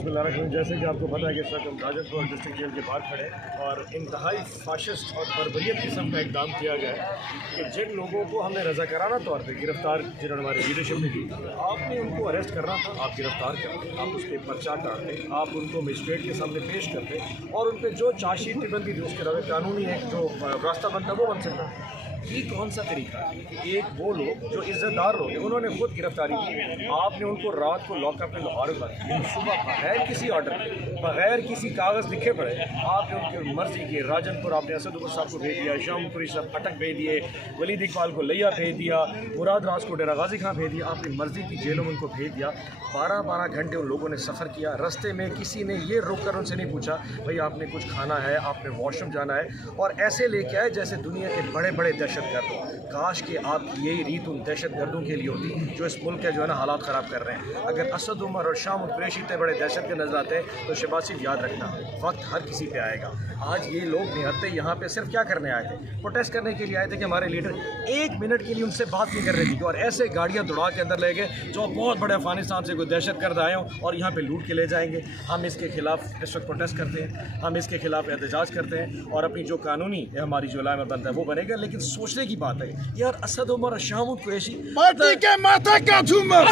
बिस्मिल्लाहिर्रहमानिर्रहीम। जैसे कि आपको पता है कि इस वक्त हम राजनपुर डिस्ट्रिक्ट जेल के बाहर खड़े हैं और इंतहाई फाशिस्ट और बर्बरियत किस्म का इकदाम किया गया है कि जिन लोगों को हमने रज़ाकाराना तौर पर गिरफ्तार, जिन्होंने हमारी लीडरशिप में की, आपने उनको अरेस्ट करना था, आप गिरफ्तार करते, आप उस पर पर्चा काटते, आप उनको मजिस्ट्रेट के सामने पेश करते और उन पर जो चार्जशीट टिप्पणी थी उसके अलावा कानूनी एक जो रास्ता बनता वो बन सकता है। ये कौन सा तरीका है? एक वो लोग जो इज्जतदार लोग हैं उन्होंने खुद गिरफ्तारी की, आपने उनको रात को लॉकअप में लाहौर कर सुबह बगैर किसी ऑर्डर के, बगैर किसी कागज़ लिखे पड़े आपने उनकी मर्जी की राजनपुर आपने असद उमर साहब को भेज दिया, शामपुरी साहब अटक भेज दिए, वलीद इकबाल को लिया भेज दिया, मुराद राज को डेरा गाजी खां भेज दिया, आपने मर्जी की जेलों में उनको भेज दिया। 12-12 घंटे उन लोगों ने सफ़र किया, रस्ते में किसी ने ये रोक कर उनसे नहीं पूछा भाई आपने कुछ खाना है, आपने वॉशरूम जाना है, और ऐसे लेके आए जैसे दुनिया के बड़े बड़े दहशतगर्द हो। काश कि आपकी यही रीत उन दहशतगर्दों के लिए होती जो इस मुल्क के जो है ना हालात ख़राब कर रहे हैं। अगर असद उमर और शामुद कुरैशी इतने बड़े दहशत के नजर आते हैं तो शहबाज शरीफ याद रखना वक्त हर किसी पे आएगा। आज ये लोग निहत्ते यहाँ पे सिर्फ क्या करने आए थे? प्रोटेस्ट करने के लिए आए थे कि हमारे लीडर 1 मिनट के लिए उनसे बात नहीं कर रही थी और ऐसे गाड़ियाँ दौड़ा के अंदर ले गए जो बहुत बड़े अफगानिस्तान से कोई दहशतगर्द आए हों और यहाँ पे लूट के ले जाएंगे। हम इसके खिलाफ इस वक्त प्रोटेस्ट करते हैं, हम इसके खिलाफ एहतजाज करते हैं और अपनी जो कानूनी हमारी जो लाइम बनता है वो बनेगा। लेकिन सोचने की बात है यार, असद उमर और शामुद कुरैशी पार्टी के माथा का झूमर,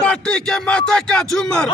पार्टी के माथा का झूमर।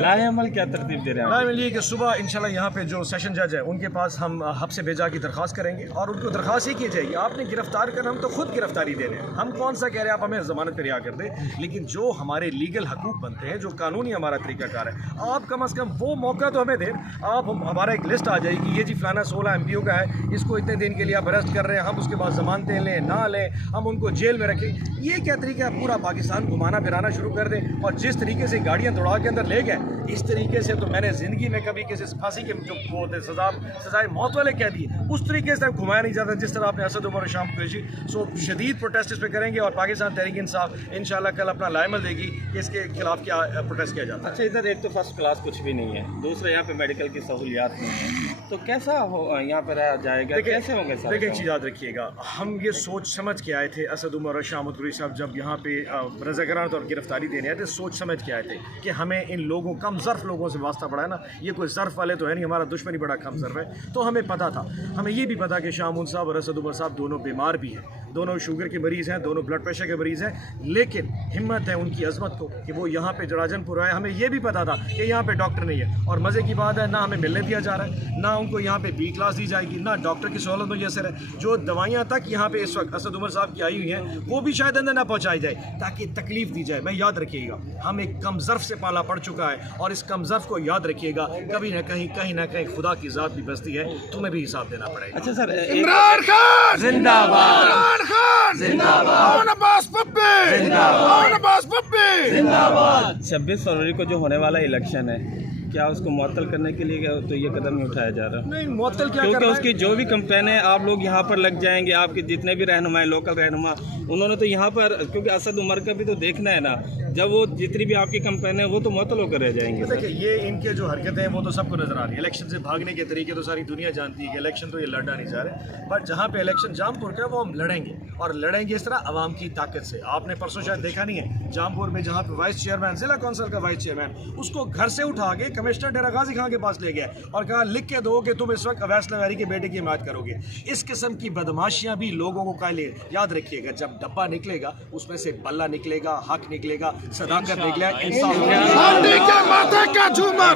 लाएअमल क्या तरतीब दे रहे हैं? लाएअमल ये कि सुबह इंशाल्लाह यहाँ पे जो सेशन जज है उनके पास हम हब से भेजा की दरख्वास्त करेंगे और उनको दरख्वास्त ही की जाएगी आपने गिरफ्तार कर, हम तो खुद गिरफ्तारी दे रहे हैं, हम कौन सा कह रहे हैं आप हमें जमानत पर रिहा कर दें। लेकिन जो हमारे लीगल हकूक बनते हैं, जो कानूनी हमारा तरीकाकार है, आप कम अज़ कम वो मौका तो हमें दें। आप हमारा एक लिस्ट आ जाएगी, ये जी फलाना 16 MPO का है, इसको इतने दिन के लिए आप अरेस्ट कर रहे हैं, हम उसके बाद जमानतें लें ना लें, हम उनको जेल में रखें। ये क्या तरीका है? पूरा पाकिस्तान घुमाना फिराना शुरू कर दें। और जिस तरीके से गाड़ियाँ दौड़ा के अंदर ले गए, इस तरीके से तो मैंने ज़िंदगी में कभी किसी फांसी के जो वो होते सजाए मौत वाले कह दिए, उस तरीके से घुमाया नहीं जाता जिस तरह आपने असद उमर और शाम कुरैशी। सो शदीद प्रोटेस्ट इस पर करेंगे और पाकिस्तान तहरीक इंसाफ इंशाल्लाह कल अपना लाएअमल देगी कि इसके खिलाफ क्या प्रोटेस्ट किया जाता है। अच्छा, इधर एक तो फर्स्ट क्लास कुछ भी नहीं है, दूसरा यहाँ पे मेडिकल की सहूलियात नहीं है, तो कैसा हो यहाँ पर रहा जाएगा? कैसे होंगे सर? देखिए, एक चीज़ याद रखिएगा, हम ये सोच समझ के आए थे असद उमर और शामुद कुरैशी साहब जब यहाँ पे रज़ाकाराना तौर गिरफ्तारी देने आए थे, सोच समझ के आए थे कि हमें इन लोगों कम ज़र्फ लोगों से वास्ता पड़ा है ना, ये कोई ज़र्फ वाले तो है नहीं, हमारा दुश्मनी बड़ा कम ज़र्फ है। तो हमें पता था, हमें ये भी पता कि शामुद साहब और असद उमर साहब दोनों बीमार भी हैं, दोनों शुगर के मरीज़ हैं, दोनों ब्लड प्रेशर के मरीज़ हैं, लेकिन हिम्मत है उनकी अजमत को कि वो यहाँ पे राजनपुर आए। हमें ये भी पता था कि यहाँ पे डॉक्टर नहीं है और मज़े की बात है ना हमें मिलने दिया जा रहा है, ना उनको यहाँ पे B क्लास दी जाएगी, ना डॉक्टर की सहूलत मुयसर है। जो दवाइयाँ तक यहाँ पे इस वक्त असद उमर साहब की आई हुई हैं वो भी शायद अंदर ना पहुँचाई जाए ताकि तकलीफ दी जाए। मैं याद रखिएगा, हम एक कम ज़र्फ से पाला पड़ चुका है और इस कम ज़र्फ को याद रखिएगा, कभी ना कहीं खुदा की ज़ात भी बसती है, तुम्हें भी हिसाब देना पड़ेगा। अच्छा सर, इमरान खान जिंदाबाद, इमरान खान जिंदाबाद, अब्बास पप्पी जिंदाबाद, अब्बास पप्पी जिंदाबाद। 26 फरवरी को जो होने वाला इलेक्शन है, क्या उसको मुअत्तल करने के लिए तो ये कदम नहीं उठाया जा रहा? नहीं, मुअत्तल क्या क्योंकि कर उसकी जो भी कैंपेन है आप लोग यहाँ पर लग जाएंगे, आपके जितने भी रहनुमा हैं, लोकल रहनुमा, उन्होंने तो यहाँ पर, क्योंकि असद उमर का भी तो देखना है ना, जब वो जितनी भी आपकी कैंपेन है वो तो मुअत्तल होकर रह जाएंगे। देखिए, ये इनके जो हरकतें हैं वो तो सबको नजर आ रही है, इलेक्शन से भागने के तरीके तो सारी दुनिया जानती है कि इलेक्शन तो ये लड़ना नहीं चाह रहे, बट जहाँ पे इलेक्शन जामपुर का है वो हम लड़ेंगे और लड़ेंगे इस तरह आवाम की ताकत से। आपने परसों शायद देखा नहीं है, जामपुर में जहाँ पे वाइस चेयरमैन, जिला कौंसिल का वाइस चेयरमैन, उसको घर से उठा के कमिश्नर डेरा गाजी खां के पास ले गया और कहा लिख के दो कि तुम इस वक्त अवैस लंगारी के बेटे की हिमायत करोगे। इस किस्म की बदमाशियां भी लोगों को कायले याद रखिएगा, जब डब्बा निकलेगा उसमें से बल्ला निकलेगा, हक निकलेगा, सदाकत निकलेगा, इंसाफ। पार्टी के माथा का झूमर।